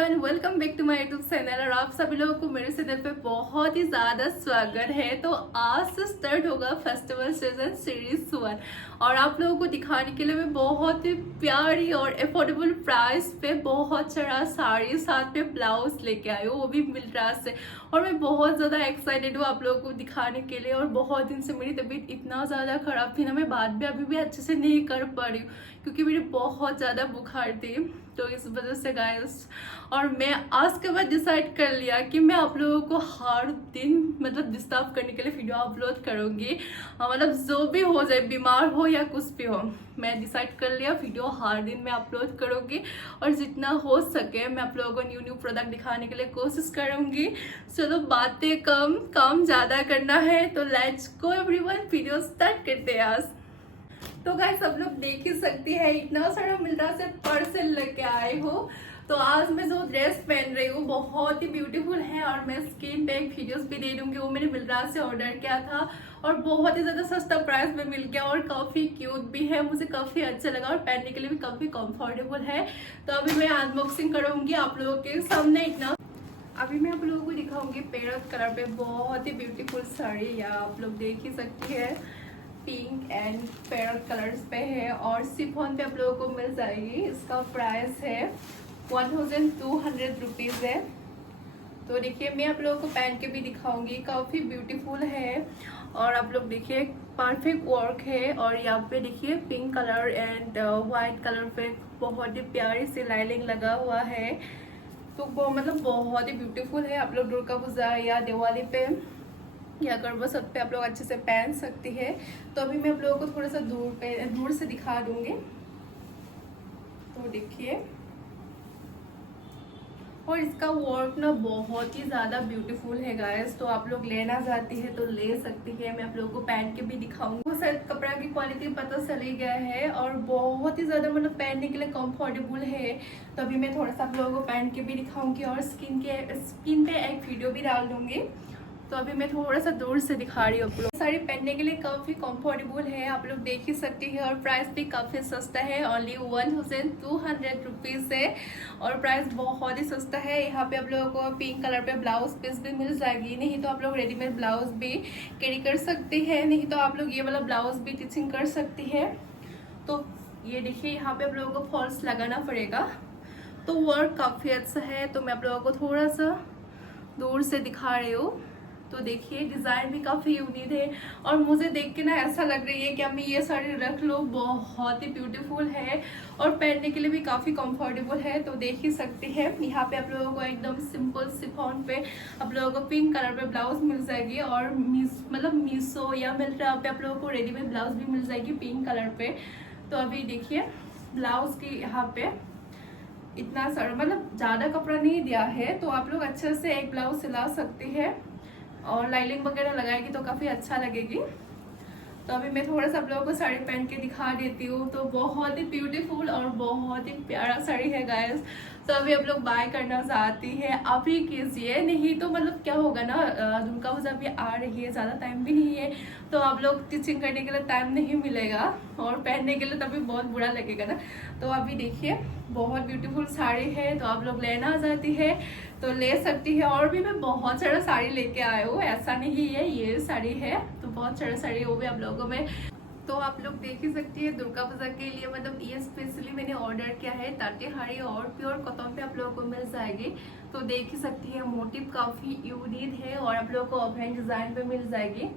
Everyone, welcome back to my YouTube channel. और आप सभी लोगों को मेरे चैनल पे बहुत ही ज़्यादा स्वागत है। तो आज से स्टार्ट होगा फेस्टिवल सीजन सीरीज 1 और आप लोगों को दिखाने के लिए मैं बहुत ही प्यारी और अफोर्डेबल प्राइस पे बहुत सारा साड़ी साथ में ब्लाउज लेके आई हूँ, वो भी मिल्ट्रा से। और मैं बहुत ज़्यादा एक्साइटेड हूँ आप लोगों को दिखाने के लिए। और बहुत दिन से मेरी तबीयत इतना ज़्यादा ख़राब थी ना, मैं बात भी अभी भी अच्छे से नहीं कर पा रही हूँ क्योंकि मेरी बहुत ज़्यादा बुखार थी। तो इस वजह से गाइस, और मैं आज के बाद डिसाइड कर लिया कि मैं आप लोगों को हर दिन मतलब डिस्टर्ब करने के लिए वीडियो अपलोड करूँगी। मतलब जो भी हो जाए, बीमार हो या कुछ भी हो, मैं डिसाइड कर लिया वीडियो हर दिन मैं अपलोड करूँगी। और जितना हो सके मैं आप लोगों को न्यू प्रोडक्ट दिखाने के लिए कोशिश करूँगी। चलो बातें कम काम ज़्यादा करना है, तो let's go everyone, video start करते हैं आज। तो गाइस सब लोग देख ही सकती है, इतना सारा मिल्ट्रा से पार्सल लेके आए हो। तो आज मैं जो ड्रेस पहन रही हूँ बहुत ही ब्यूटीफुल है और मैं स्क्रीन पे एक वीडियोस भी दे दूंगी। वो मैंने मिल्ट्रा से ऑर्डर किया था और बहुत ही ज़्यादा सस्ता प्राइस में मिल गया और काफ़ी क्यूट भी है, मुझे काफ़ी अच्छा लगा और पहनने के लिए भी काफ़ी कंफर्टेबल है। तो अभी मैं अनबॉक्सिंग करूँगी आप लोगों के सामने। इतना अभी मैं आप लोगों को दिखाऊंगी पैरट कलर पे बहुत ही ब्यूटीफुल साड़ी, या आप लोग देख ही सकती है, पिंक एंड पैरट कलर्स पे है और शिफॉन पे आप लोगों को मिल जाएगी। इसका प्राइस है 1200 रुपीज़ है। तो देखिए मैं आप लोगों को पहन के भी दिखाऊंगी, काफ़ी ब्यूटीफुल है। और आप लोग देखिए परफेक्ट वर्क है। और यहाँ पे देखिए pink colour and white colour पे बहुत ही प्यारी सी लाइनिंग लगा हुआ है। तो वो मतलब बहुत ही ब्यूटीफुल है। आप लोग दुर्गा पूजा या दिवाली पे या करवा चौथ पे आप लोग अच्छे से पहन सकती है। तो अभी मैं आप लोगों को थोड़ा सा दूर से दिखा दूंगी। तो देखिए, और इसका वर्क ना बहुत ही ज़्यादा ब्यूटीफुल है गाइस। तो आप लोग लेना चाहती है तो ले सकती है। मैं आप लोगों को पहन के भी दिखाऊंगी। शायद कपड़ा की क्वालिटी पता चली गया है और बहुत ही ज़्यादा मतलब पहनने के लिए कंफर्टेबल है। तो अभी मैं थोड़ा सा आप लोगों को पहन के भी दिखाऊंगी और स्किन पे एक वीडियो भी डाल दूंगी। तो अभी मैं थोड़ा सा दूर से दिखा रही हूँ। साड़ी पहनने के लिए काफ़ी कंफर्टेबल है, आप लोग देख ही सकती है। और प्राइस भी काफ़ी सस्ता है, ओनली 1200 रुपीज़ है और प्राइस बहुत ही सस्ता है। यहाँ पे आप लोगों को पिंक कलर पे ब्लाउज पीस भी मिल जाएगी। नहीं तो आप लोग रेडीमेड ब्लाउज भी कैरी कर सकते हैं, नहीं तो आप लोग ये वाला ब्लाउज भी टिचिंग कर सकती है। तो ये देखिए यहाँ पे आप लोगों को फॉल्स लगाना पड़ेगा। तो वर्क काफ़ी अच्छा है। तो मैं आप लोगों को थोड़ा सा दूर से दिखा रही हूँ। तो देखिए डिज़ाइन भी काफ़ी यूनिक है और मुझे देख के ना ऐसा लग रही है कि मैं ये साड़ी रख लूँ। बहुत ही ब्यूटीफुल है और पहनने के लिए भी काफ़ी कंफर्टेबल है। तो देख ही सकती है, यहाँ पे आप लोगों को एकदम सिंपल शिफॉन पे आप लोगों को पिंक कलर पे ब्लाउज मिल जाएगी। और मीशो या मिल्ट्रा पे आप लोगों को रेडीमेड ब्लाउज भी मिल जाएगी पिंक कलर पे। तो अभी देखिए ब्लाउज की यहाँ पे इतना सारा मतलब ज़्यादा कपड़ा नहीं दिया है, तो आप लोग अच्छे से एक ब्लाउज सिला सकते हैं और लाइनिंग वगैरह लगाएगी तो काफ़ी अच्छा लगेगी। तो अभी मैं थोड़ा सा आप लोगों को साड़ी पहन के दिखा देती हूँ। तो बहुत ही ब्यूटीफुल और बहुत ही प्यारा साड़ी है गाइस। तो अभी आप लोग बाय करना चाहती है अभी कीजिए, नहीं तो मतलब क्या होगा ना, दुर्गा पूजा भी आ रही है, ज़्यादा टाइम भी नहीं है, तो आप लोग टिचिंग करने के लिए टाइम नहीं मिलेगा और पहनने के लिए तभी बहुत बुरा लगेगा ना। तो अभी देखिए बहुत ब्यूटीफुल साड़ी है। तो आप लोग लेना चाहती है तो ले सकती है। और भी मैं बहुत सारा साड़ी लेके आया हूँ, ऐसा नहीं है ये साड़ी है, तो बहुत सारा साड़ी वो भी आप लोगों में। तो आप लोग देख ही सकती है दुर्गा पूजा के लिए मतलब ये स्पेशली मैंने ऑर्डर किया है ताटेहारी और प्योर कॉटन पे आप लोगों को मिल जाएगी। तो देख ही सकती है मोटिव काफ़ी यूनिक है और आप लोगों को ऑफलाइन डिज़ाइन पे मिल जाएगी।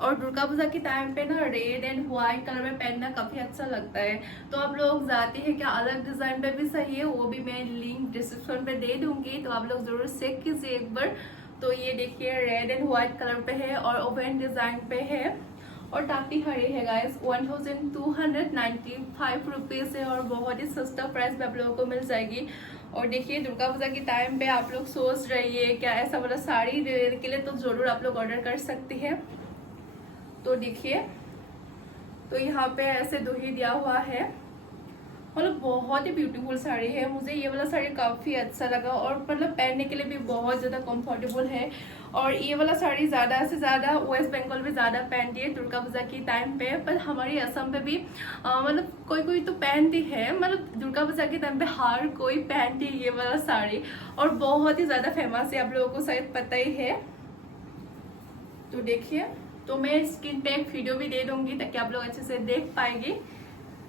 और दुर्गा पूजा के टाइम पे ना रेड एंड व्हाइट कलर में पहनना काफ़ी अच्छा लगता है। तो आप लोग जाते हैं क्या अलग डिज़ाइन पे भी सही है, वो भी मैं लिंक डिस्क्रिप्शन पे दे दूंगी, तो आप लोग ज़रूर चेक कीजिए एक बार। तो ये देखिए रेड एंड व्हाइट कलर पे है और ओवन डिज़ाइन पे है और टाटी हरी है गाइस। 1295 रुपीज़ है और बहुत ही सस्ता प्राइस में आप लोगों को मिल जाएगी। और देखिए दुर्गा पूजा के टाइम पे आप लोग सोच रही है क्या ऐसा वाला साड़ी लेने के लिए, तो ज़रूर आप लोग ऑर्डर कर सकती है। तो देखिए, तो यहाँ पे ऐसे दोही दिया हुआ है मतलब बहुत ही ब्यूटीफुल साड़ी है। मुझे ये वाला साड़ी काफ़ी अच्छा लगा और मतलब पहनने के लिए भी बहुत ज़्यादा कंफर्टेबल है। और ये वाला साड़ी ज़्यादा से ज़्यादा वेस्ट बंगाल में ज़्यादा पहनती है दुर्गा पूजा के टाइम पे, पर हमारी असम पे भी मतलब कोई कोई तो पहनती है। मतलब दुर्गा पूजा के टाइम पे हर कोई पहनती है ये वाला साड़ी और बहुत ही ज़्यादा फेमस है, आप लोगों को शायद पता ही है। तो देखिए, तो मैं स्क्रीन पे एक वीडियो भी दे दूंगी ताकि आप लोग अच्छे से देख पाएंगे।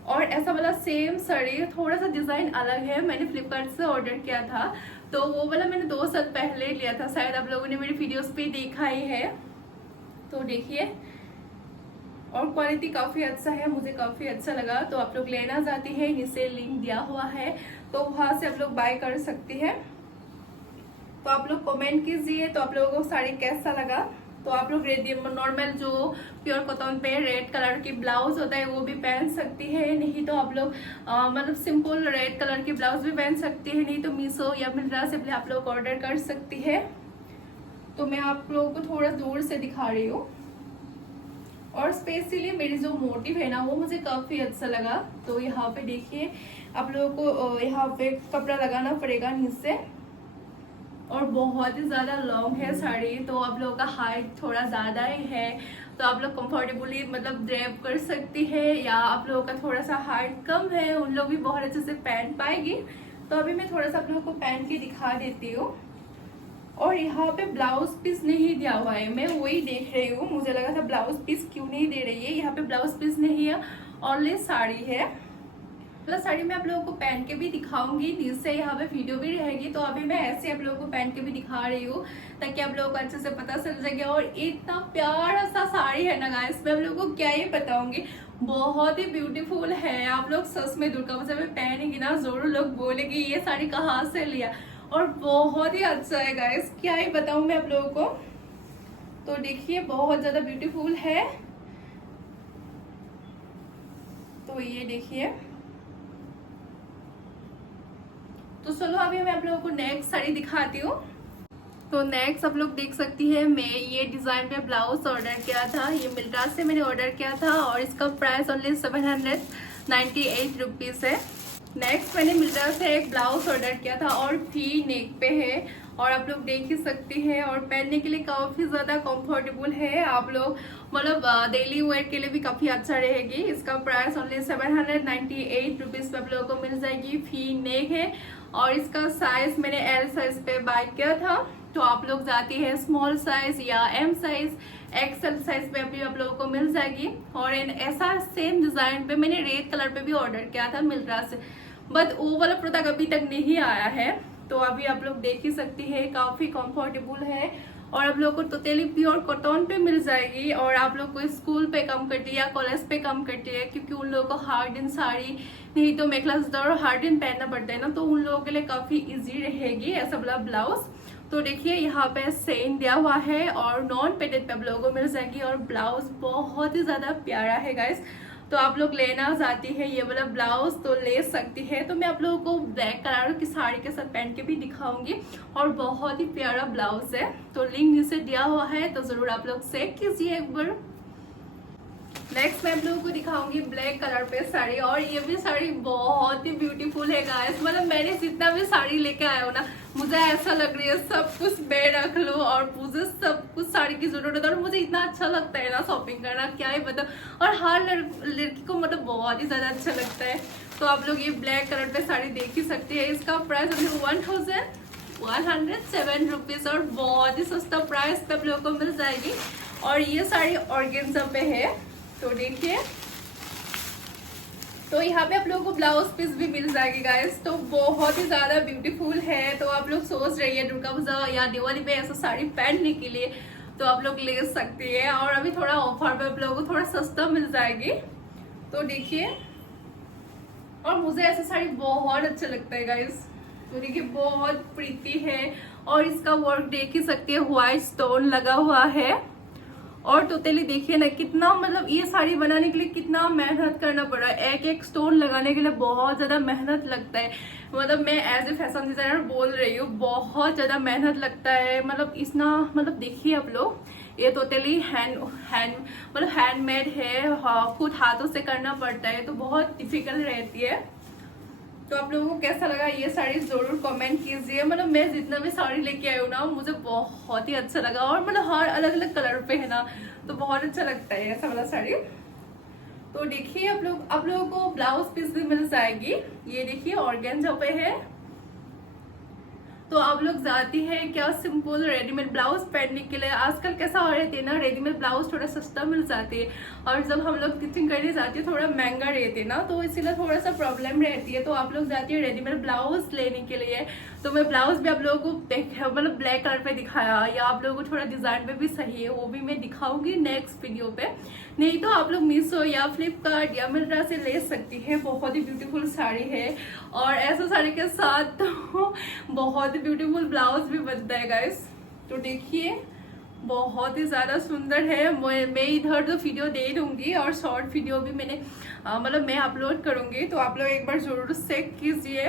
और ऐसा वाला सेम साड़ी थोड़ा सा डिज़ाइन अलग है, मैंने फ्लिपकार्ट से ऑर्डर किया था, तो वो वाला मैंने 2 साल पहले लिया था, शायद आप लोगों ने मेरी वीडियोस पे देखा ही है। तो देखिए, और क्वालिटी काफ़ी अच्छा है, मुझे काफ़ी अच्छा लगा। तो आप लोग लेना चाहती है, नीचे लिंक दिया हुआ है, तो वहाँ से आप लोग बाय कर सकती है। तो आप लोग कमेंट कीजिए तो आप लोगों को साड़ी कैसा लगा। तो आप लोग नॉर्मल जो प्योर कॉटन पे रेड कलर की ब्लाउज होता है वो भी पहन सकती है, नहीं तो आप लोग मतलब सिंपल रेड कलर की ब्लाउज भी पहन सकती है, नहीं तो मीशो या मिंत्रा से भी आप लोग ऑर्डर कर सकती है। तो मैं आप लोगों को थोड़ा दूर से दिखा रही हूँ। और स्पेशली मेरी जो मोटिव है ना वो मुझे काफ़ी अच्छा लगा। तो यहाँ पे देखिए, आप लोगों को यहाँ पे कपड़ा लगाना पड़ेगा नीचे, और बहुत ही ज़्यादा लॉन्ग है साड़ी, तो आप लोगों का हाइट थोड़ा ज़्यादा ही है, तो आप लोग कंफर्टेबली मतलब ड्रेप कर सकती है। या आप लोगों का थोड़ा सा हाइट कम है, उन लोग भी बहुत अच्छे से पहन पाएगी। तो अभी मैं थोड़ा सा आप लोगों को पहन के दिखा देती हूँ। और यहाँ पे ब्लाउज पीस नहीं दिया हुआ है, मैं वही देख रही हूँ, मुझे लगा था ब्लाउज पीस क्यों नहीं दे रही है। यहाँ पे ब्लाउज पीस नहीं है, ऑनली साड़ी है। मतलब साड़ी में आप लोगों को पहन के भी दिखाऊंगी, नीचे यहाँ पे वीडियो भी रहेगी। तो अभी मैं ऐसे आप लोगों को पहन के भी दिखा रही हूँ ताकि आप लोगों को अच्छे से पता चल जाएगा। और इतना प्यारा सा साड़ी है ना गाइस, मैं आप लोगों को क्या ही बताऊंगी, बहुत ही ब्यूटीफुल है। आप लोग सच में दुर्गा पूजा में पहनेंगी ना, जरूर लोग बोलेंगे ये साड़ी कहाँ से लिया। और बहुत ही अच्छा है गाइस, क्या ही बताऊं मैं आप लोगों को। तो देखिए, बहुत ज्यादा ब्यूटीफुल है। तो ये देखिए, तो चलो अभी मैं आप लोगों को नेक्स्ट साड़ी दिखाती हूँ। तो नेक्स्ट आप लोग देख सकती है, मैं ये डिजाइन पे ब्लाउज ऑर्डर किया था, ये मिंत्रा से मैंने ऑर्डर किया था और इसका प्राइस ओनली 798 रुपीज़ है। नेक्स्ट मैंने मिंत्रा से एक ब्लाउज ऑर्डर किया था और वी नेक पे है, और आप लोग देख ही सकती है, और पहनने के लिए काफ़ी ज़्यादा कंफर्टेबल है। आप लोग मतलब डेली वेयर के लिए भी काफ़ी अच्छा रहेगी। इसका प्राइस ओनली 798 रुपीज़ पे आप लोगों को मिल जाएगी। वी नेक है और इसका साइज मैंने एल साइज पे बाय किया था। तो आप लोग जाती है स्मॉल साइज या एम साइज, एक्सएल साइज पे अभी आप लोगों को मिल जाएगी। और ऐसा सेम डिजाइन पे मैंने रेड कलर पे भी ऑर्डर किया था मिंत्रा से, बट वो वाला प्रोडक्ट अभी तक नहीं आया है। तो अभी आप लोग देख ही सकती है, काफी कंफर्टेबल है और आप लोग को टोटली प्योर कॉटन पे मिल जाएगी। और आप लोग को स्कूल पे कम करती है या कॉलेज पे कम करती है, क्योंकि उन लोगों को हर दिन साड़ी नहीं तो मेखला चादर हर दिन पहनना पड़ता है ना, तो उन लोगों के लिए काफी इजी रहेगी ऐसा वाला ब्लाउज। तो देखिए, यहाँ पे सेन दिया हुआ है और नॉन पेटेड पे आप लोगों को मिल जाएगी। और ब्लाउज बहुत ही ज्यादा प्यारा है गाइस, तो आप लोग लेना चाहती है ये वाला ब्लाउज तो ले सकती है। तो मैं आप लोगों को ब्लैक कलर की साड़ी के साथ पहन के भी दिखाऊंगी, और बहुत ही प्यारा ब्लाउज है। तो लिंक नीचे दिया हुआ है, तो जरूर आप लोग चेक कीजिए एक बार। नेक्स्ट मैं आप लोगों को दिखाऊंगी ब्लैक कलर पे साड़ी, और ये भी साड़ी बहुत ही ब्यूटीफुल है गाइस। मतलब मैंने जितना भी साड़ी लेके आया हूँ ना, मुझे ऐसा लग रही है सब कुछ मैं रख लूँ और मुझे सब कुछ साड़ी की जरूरत है। और मुझे इतना अच्छा लगता है ना शॉपिंग करना, क्या ही बताऊं। और हर लड़की को मतलब बहुत ही ज्यादा अच्छा लगता है। तो आप लोग ये ब्लैक कलर पे साड़ी देख ही सकते हैं। इसका प्राइस अभी 1107 रुपीज, और बहुत ही सस्ता प्राइस पे आप लोगों को मिल जाएगी। और ये साड़ी ऑर्गेन्जा पे है। तो देखिए, तो यहाँ पे आप लोगों को ब्लाउज पीस भी मिल जाएगी गाइस। तो बहुत ही ज्यादा ब्यूटीफुल है। तो आप लोग सोच रही है दुर्गा पूजा या दिवाली पे ऐसा साड़ी पहनने के लिए, तो आप लोग ले सकती है। और अभी थोड़ा ऑफर पे आप लोगों को थोड़ा सस्ता मिल जाएगी। तो देखिए, और मुझे ऐसा साड़ी बहुत अच्छा लगता है गाइस। तो देखिए, बहुत प्रीति है और इसका वर्क देख ही सकते हैं, व्हाइट स्टोन लगा हुआ है। और टोटली देखिए ना, कितना मतलब ये साड़ी बनाने के लिए कितना मेहनत करना पड़ रहा है। एक एक स्टोन लगाने के लिए बहुत ज्यादा मेहनत लगता है। मतलब मैं एज ए फैशन डिजाइनर बोल रही हूँ, बहुत ज्यादा मेहनत लगता है। मतलब इतना मतलब देखिए आप लोग, ये टोटली हैंडमेड है, खुद हाथों से करना पड़ता है, तो बहुत डिफिकल्ट रहती है। तो आप लोगों को कैसा लगा ये साड़ी जरूर कमेंट कीजिए। मतलब मैं जितना भी साड़ी लेके आई हूँ ना मुझे बहुत ही अच्छा लगा, और मतलब हर अलग अलग कलर पे है ना, तो बहुत अच्छा लगता है ऐसा वाला साड़ी। तो देखिए आप लोगों को ब्लाउज पीस भी मिल जाएगी। ये देखिए ऑर्गेन्जा पे है। तो आप लोग जाती है क्या सिंपल रेडीमेड ब्लाउज पहनने के लिए, आजकल कैसा हो रहती है ना, रेडीमेड ब्लाउज थोड़ा सस्ता मिल जाती है, और जब हम लोग स्टिचिंग करने जाती है थोड़ा महंगा रहती है ना, तो इसीलिए थोड़ा सा प्रॉब्लम रहती है। तो आप लोग जाती है रेडीमेड ब्लाउज लेने के लिए। तो मैं ब्लाउज भी आप लोगों को मतलब ब्लैक कलर पे दिखाया, या आप लोगों को थोड़ा डिजाइन में भी सही है वो भी मैं दिखाऊंगी नेक्स्ट वीडियो पे। नहीं तो आप लोग मीशो या फ्लिपकार्ट या मिंत्रा से ले सकती है। बहुत ही ब्यूटीफुल साड़ी है, और ऐसा साड़ी के साथ तो बहुत ही ब्यूटीफुल ब्लाउज भी बनता है गाइस। तो देखिए बहुत ही ज्यादा सुंदर है। मैं इधर तो वीडियो दे दूंगी, और शॉर्ट वीडियो भी मैंने मतलब मैं अपलोड करूंगी, तो आप लोग एक बार जरूर चेक कीजिए।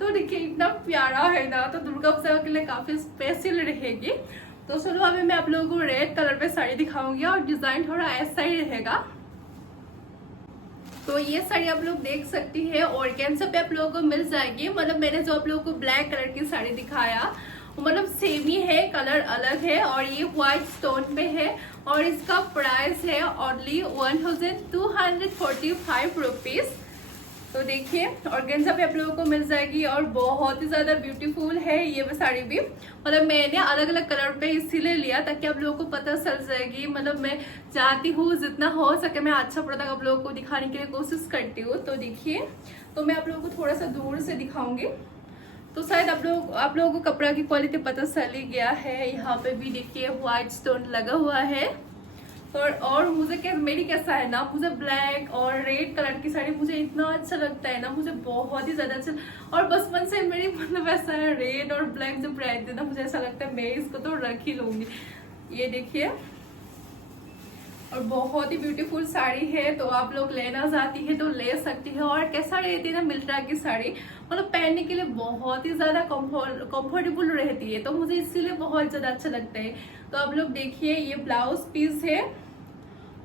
तो देखिए इतना प्यारा है ना, तो दुर्गा पूजा के लिए काफी स्पेशल रहेगी। तो चलो अभी मैं आप लोगों को रेड कलर पे साड़ी दिखाऊंगी, और डिजाइन थोड़ा ऐसा ही रहेगा। तो ये साड़ी आप लोग देख सकती है, ऑर्गेन्जा पे आप लोगों को मिल जाएगी। मतलब मैंने जो आप लोगों को ब्लैक कलर की साड़ी दिखाया मतलब सेम ही है, कलर अलग है, और ये व्हाइट स्टोन पे है, और इसका प्राइस है ओनली 1245 रुपीज। तो देखिए ऑर्गेन्जा पे आप लोगों को मिल जाएगी, और बहुत ही ज्यादा ब्यूटीफुल है ये साड़ी भी। मतलब मैंने अलग अलग कलर पे इसीलिए लिया ताकि आप लोगों को पता चल जाएगी। मतलब मैं चाहती हूँ जितना हो सके मैं अच्छा प्रोडक्ट आप लोगों को दिखाने के लिए कोशिश करती हूँ। तो देखिए, तो मैं आप लोगों को थोड़ा सा दूर से दिखाऊंगी, तो शायद आप लोगों को कपड़ा की क्वालिटी पता चल ही गया है। यहाँ पे भी देखिए व्हाइट स्टोन लगा हुआ है। और मुझे मेरी कैसा है ना, मुझे ब्लैक और रेड कलर की साड़ी मुझे इतना अच्छा लगता है ना, मुझे बहुत ही ज्यादा अच्छा। और बचपन से मेरी मतलब ऐसा है, रेड और ब्लैक जब रहते ना मुझे ऐसा लगता है मैं इसको तो रख ही लूंगी। ये देखिए, और बहुत ही ब्यूटीफुल साड़ी है। तो आप लोग लेना चाहती है तो ले सकती है। और कैसा रहती है ना मिल्ट्रा की साड़ी, मतलब पहनने के लिए बहुत ही ज्यादा कंफर्टेबल रहती है, तो मुझे इसीलिए बहुत ज्यादा अच्छा लगता है। तो आप लोग देखिए ये ब्लाउज पीस है।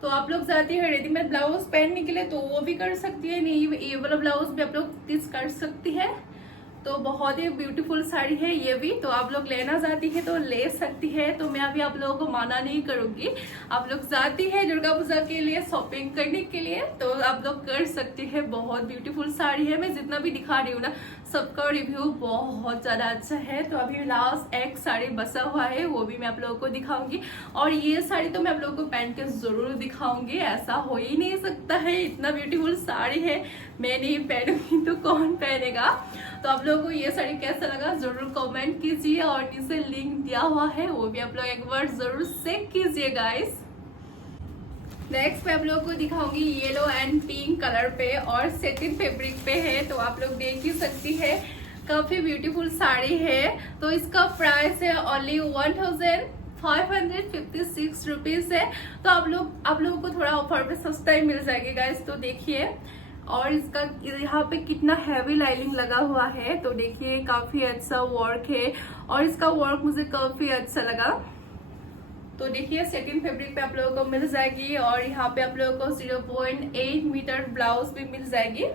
तो आप लोग चाहती है रेडीमेड ब्लाउज पहनने के लिए तो वो भी कर सकती है, नहीं ये वाला ब्लाउज भी आप लोग स्टिच कर सकती है। तो बहुत ही ब्यूटीफुल साड़ी है ये भी। तो आप लोग लेना चाहती है तो ले सकती है। तो मैं अभी आप लोगों को माना नहीं करूंगी, आप लोग जाती है दुर्गा पूजा के लिए शॉपिंग करने के लिए तो आप लोग कर सकती है। बहुत ब्यूटीफुल साड़ी है, मैं जितना भी दिखा रही हूँ ना सबका रिव्यू बहुत ज्यादा अच्छा है। तो अभी लास्ट एक साड़ी बचा हुआ है, वो भी मैं आप लोगों को दिखाऊंगी। और ये साड़ी तो मैं आप लोगों को पहन के जरूर दिखाऊंगी, ऐसा हो ही नहीं सकता है, इतना ब्यूटीफुल साड़ी है, मैं नहीं पहनूंगी तो कौन पहनेगा। तो आप लोगों को ये साड़ी कैसा लगा जरूर कमेंट कीजिए, और नीचे लिंक दिया हुआ है वो भी आप लोग एक बार जरूर चेक कीजिए गाइस। नेक्स्ट मैं आप लोगों को दिखाऊंगी येलो एंड पिंक कलर पे, और सेटिन फैब्रिक पे है। तो आप लोग देख ही सकती है, काफी ब्यूटीफुल साड़ी है। तो इसका प्राइस है ओनली 1556 रुपीज है। तो आप लोगों को थोड़ा ऑफर पे सस्ता ही मिल जाएगी गाइस। तो देखिए, और इसका यहाँ पे कितना हैवी लाइनिंग लगा हुआ है। तो देखिए काफी अच्छा वर्क है, और इसका वर्क मुझे काफी अच्छा लगा। तो देखिए सेटिन फैब्रिक पे आप लोगों को मिल जाएगी, और यहाँ पे आप लोगों को 0.8 मीटर ब्लाउज भी मिल जाएगी।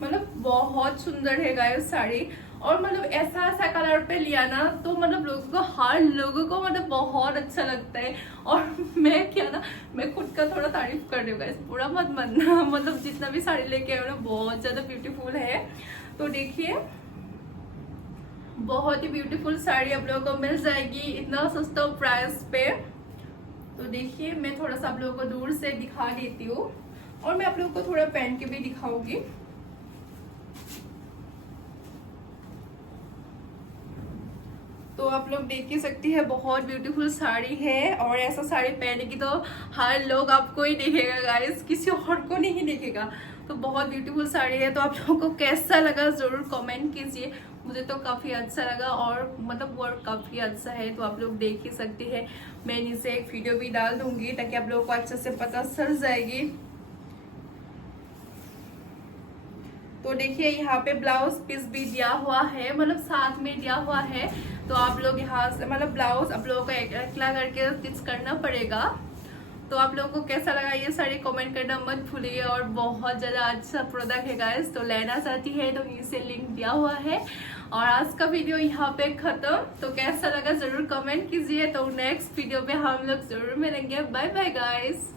मतलब बहुत सुंदर है गाइस साड़ी। और मतलब ऐसा कलर पे लिया ना तो मतलब हर लोगों को मतलब बहुत अच्छा लगता है। और मैं क्या ना, मैं खुद का थोड़ा तारीफ कर रही हूँ गाइस, पूरा मत मानना। मतलब जितना भी साड़ी लेके आए हो ना बहुत ज्यादा ब्यूटीफुल है। तो देखिए बहुत ही ब्यूटीफुल साड़ी आप लोगों को मिल जाएगी इतना सस्ता प्राइस पे। तो देखिए मैं थोड़ा सा आप लोगों को दूर से दिखा देती हूँ, और मैं आप लोगों को थोड़ा पहन के भी दिखाऊंगी। तो आप लोग देख ही सकती है, बहुत ब्यूटीफुल साड़ी है। और ऐसा साड़ी पहने की तो हर लोग आपको ही देखेगा गाइस, किसी और को नहीं देखेगा। तो बहुत ब्यूटीफुल साड़ी है। तो आप लोगों को कैसा लगा जरूर कमेंट कीजिए। मुझे तो काफी अच्छा लगा, और मतलब वर्क काफी अच्छा है। तो आप लोग देख ही सकती है, मैं नीचे एक वीडियो भी डाल दूंगी ताकि आप लोगों को अच्छे से पता चल जाएगी। तो देखिए यहाँ पे ब्लाउज पीस भी दिया हुआ है, मतलब साथ में दिया हुआ है। तो आप लोग यहाँ से मतलब ब्लाउज आप लोगों को अकेला करके स्टिच करना पड़ेगा। तो आप लोगों को कैसा लगा ये साड़ी कमेंट करना मत भूलिए। और बहुत ज़्यादा अच्छा प्रोडक्ट है गाइस, तो लेना चाहती है तो नीचे लिंक दिया हुआ है। और आज का वीडियो यहाँ पे खत्म। तो कैसा लगा जरूर कमेंट कीजिए। तो नेक्स्ट वीडियो पे हम लोग जरूर मिलेंगे। Bye bye guys.